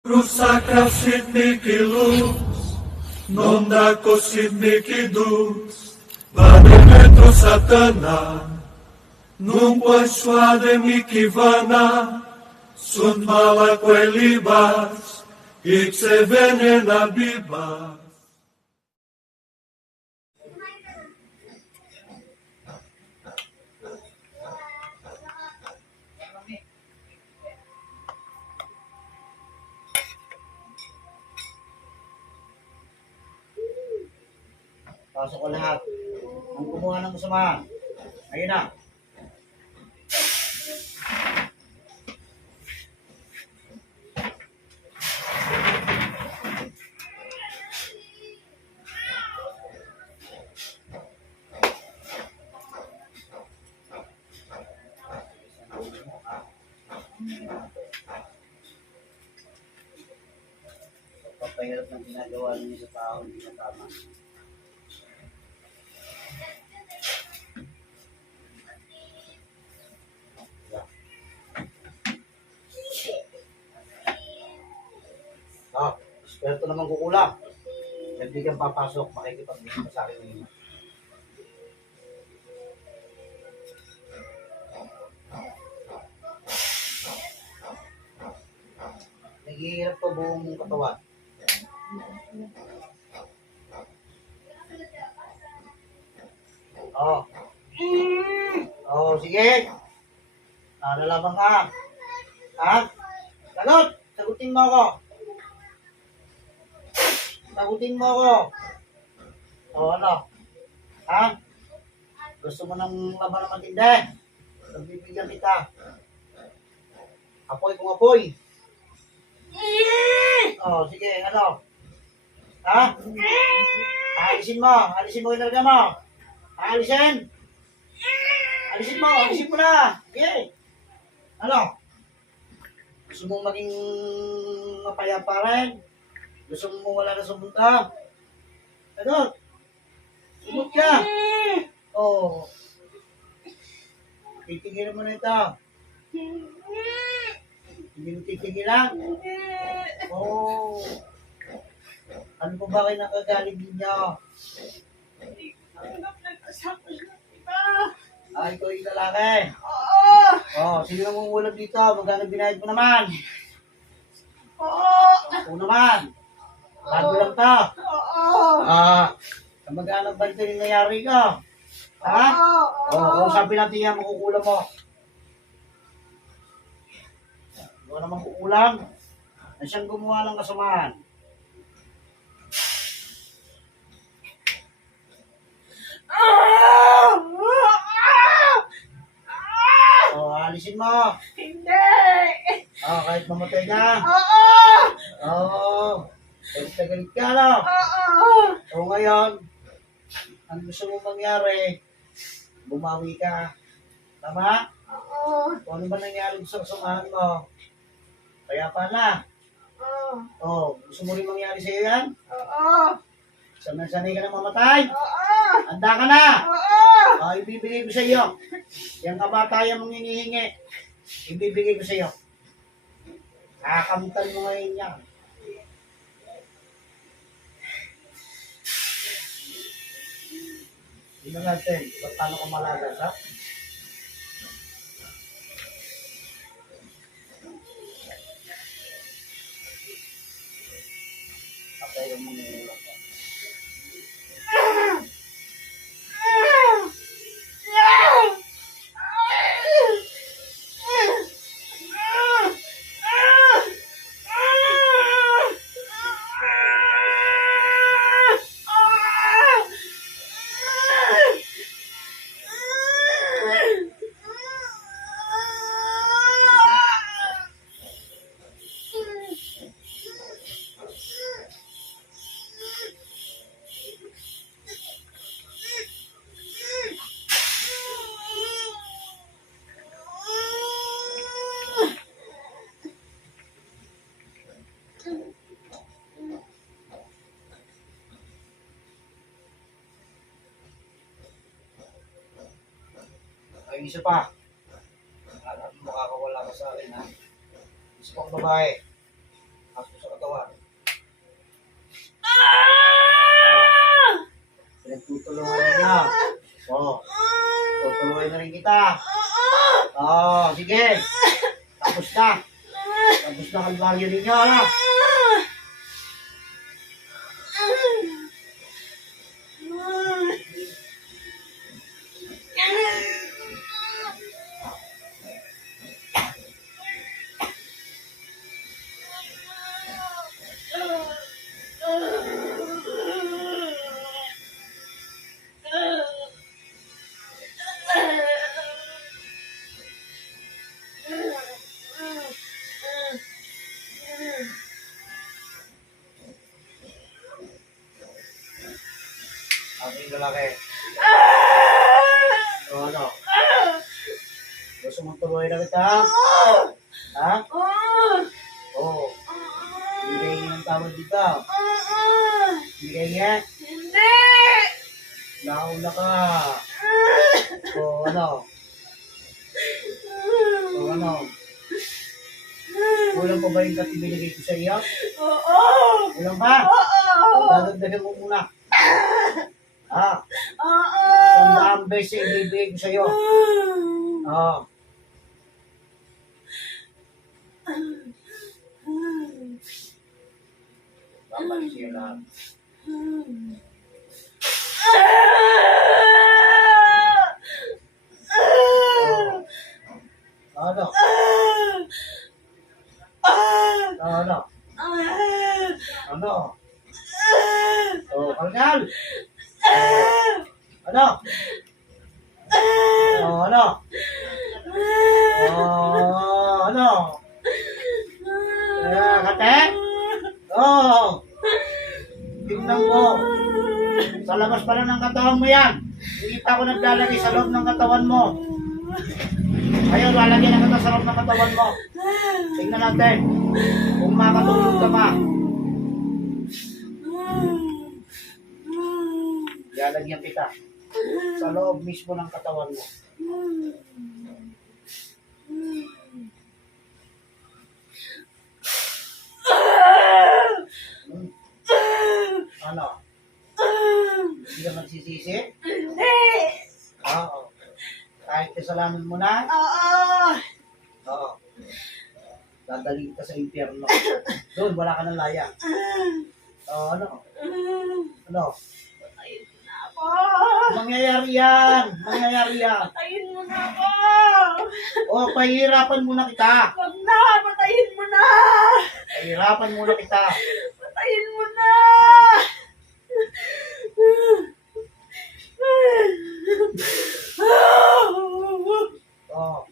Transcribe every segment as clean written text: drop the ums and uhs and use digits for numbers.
Rusaka sidniki luz, nonda ko sidniki dus, bademetro satana, nung paswade mikivana, sun mala kwe libas, ikse venena bibas. Pasok ko lahat. Ang kumuha ng kasama. Ayun na. Papahirap ng ginagawa ninyo sa tao, hindi na tama. Esperto naman kukulang. Hindi kang papasok, makikipag-isip sa akin ngayon. Naghihirap po buong katawan. Oh. Oh, sige. Nalalaban ka. Ha? Sagot! Sagutin mo ako. Sagutin mo ako. O ano? Ha? Gusto mo ng laban na matindi? Nagbibigyan kita. Apoy kung apoy. O, sige, ano? Ha? Alisin mo. Alisin mo yung talaga mo. Alisin. Alisin mo. Alisin mo na. Sige. Ano? Gusto mo maging mapayapa rin? Gusto mo wala na sumunta? Ano? Sumut ka. Oo. Titigil mo na ito. Hindi mo titigilan? Oo. Ano po ba kayo nakagaling ninyo? Ay, ikaw yung lalaki. Oo. Sino nang mungulab dito? Magkano binayad mo naman? Oo naman. Bago lang to. Magkano ba ito yung nangyari ko? Ha? Oo, sabi natin yan, makukulam mo. Huwag naman kukulam. Na siyang gumawa ng kasamaan. Oo, alisin mo. Hindi! Kahit mamatay ka. Oo! Oo. Galit na galit ka, no? Oo! So ngayon, ang gusto mo mangyari, bumawi ka. Tama? Oo! Kung ano ba nangyari sa kasamahan mo? Kaya pala. Oo! Gusto mo rin mangyari sa'yo yan? Oo! Sanay ka na mamatay? Oo! Handa ka na? Oo! Ibibigay ko sa iyo. Yung kamatayan mong hinihingi, ibibigay ko sa iyo. Kakamutan mo ngayon yan. Tingnan natin, paano ka malagas, ha? Patay yung mga ulang ka. Ay, isa pa. Alam mo, makakawala ka sa akin, ha? Isa pang babae. Tapos Mario ninyo, ano? Ating lalaki. O, ano? Gusto mong tuloy na kita? Ha? Oo. Bigay niya ng tawad dito. Bigay niya. Hindi! Nauna ka. O, ano? O, ano? Kulang pa ba yung kat ibinigay ko sa iyo? Oo! Kulang ba? Oo! Dadagdagan mo muna. Ha? Oo! 100 beses ibibigay ko sa iyo. Oo. Babalik siya lahat. Ano? Ano? Ano? Oh, kalgal. Ano? Oh, ano? Oh, ano? Kate? Oh. Tingnan mo. Sa labas pala ng katawan mo yan. Hindi pa ako naglalagay sa loob ng katawan mo. Ayun, lalagyan na kita sa loob ng katawan mo. Tingnan natin. Kung makatulog ka pa. Lalagyan kita sa loob mismo ng katawan mo. Ano? Hindi ka magsisisi? Hindi! Oo. Kahit kasalanan mo na? Oo! Oo. Dadaling ka sa impyerno. Doon, wala ka ng laya. Oo, ano? Ano? Patayin mo na ako! Mangyayari yan! Mangyayari yan! Patayin mo na ako! O, pahihirapan muna kita! Wag na! Patayin mo na! Pahihirapan muna kita! Patayin mo na! O.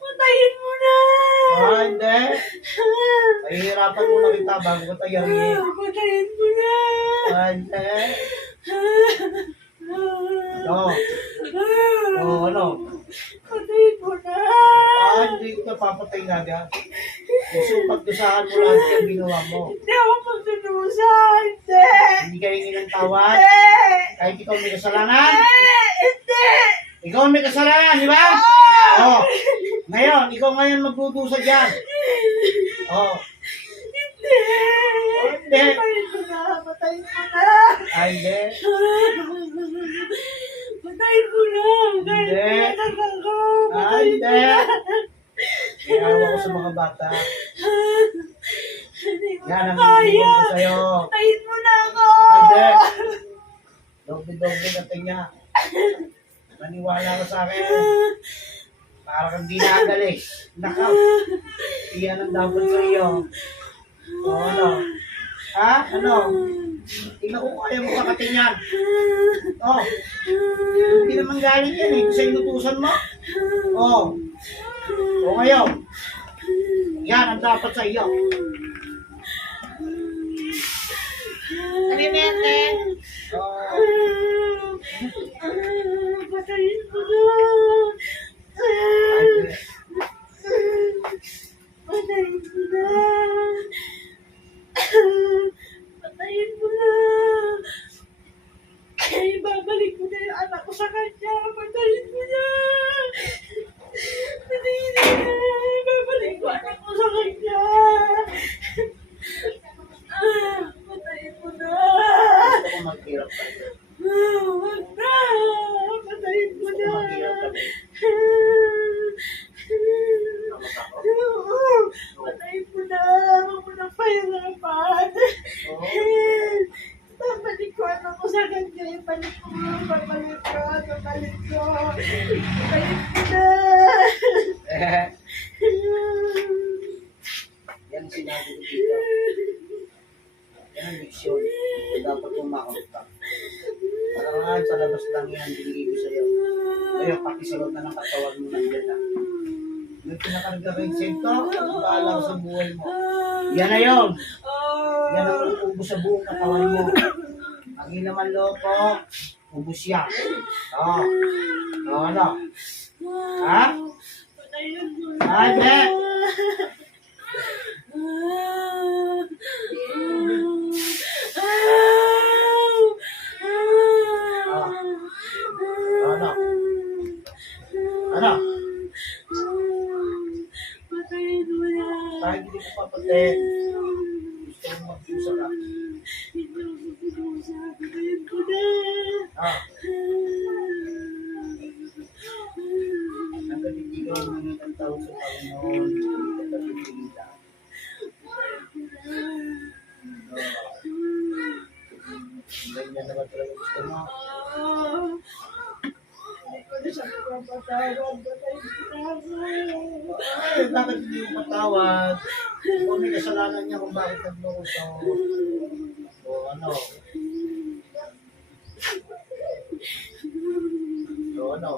Patayin mo na! Hindi. Pahihirapan muna kita bago ka tayarihin. Patayin mo na! Hindi. No. O, ano? Patayin mo na! Hindi ka papatay na agad. Gusto pagdusahan mo lahat yung ginawa mo. Hindi ako magdudusa! Hindi! Hindi ka hingi ng tawad. Hindi! Kahit ikaw may kasalanan. Hindi! Ikaw may kasalanan, di ba? O. Ngayon, ikaw ngayon magdudusa dyan. O. Hindi! Hindi. Patayin mo na! Patayin mo na! Hindi. Patayin mo na! Patayin Hindi. mo na! Patayin mo Hindi. na! Iawa ko sa mga bata. Hindi ko Yan na ang ibigay kaya! ko sa'yo. Patayin mo na ako! Hindi. Doble-doble na tingya. Maniwala ka sa akin. Para kang ginagalis. Nakaw. Iyan ang dapat sa iyo. O ano? Ha? Ano? Tingnan ko kaya mo kakating yan. O. Hindi naman galing yan eh. Sa inutusan mo. O. O ngayon. Yan ang dapat sa iyo. Alinete! O. Patayin mo na! Patayin mo na! Patayin mo na! Babalik mo na yung anak ko sa kanya! Patayin mo na! Patayin mo na! Babalik ko anak ko sa kanya! Babalik ko. Babalik ko. Babalik ko. Babalik ko na. Yan ang sinabi ko dito. Yan ang leksyon. Dapat kumakot ka. Parang sa labas lang yan ang binigay ko sa'yo. Ngayon, pakisalot na ng katawan mo nandiyan na. May pinakarga ka yung sento, bahala ka sa buhay mo. Yan na yun. Yan ang ubus sa buong katawan mo. Ang inaman loko, ubus yan. Oo. Oo, ano? Ha? Patayin mo. Ate! Ano? Ano? Patayin mo na. Kahit hindi ko papatid. Gusto mo magpusa ka. Hindi ako pinusa. Patayin ko na. Ah, hanggang hindi ka humingi ng tao sa Panginoon, hindi ka pipilitan. Ganyan naman talaga gusto mo. Hindi ko na siya pinapatawad. Patayin ko na ako. Ay, bakit hindi mo patawad? Kung may kasalanan niya kung bakit nagloko siya. O ano? O ano?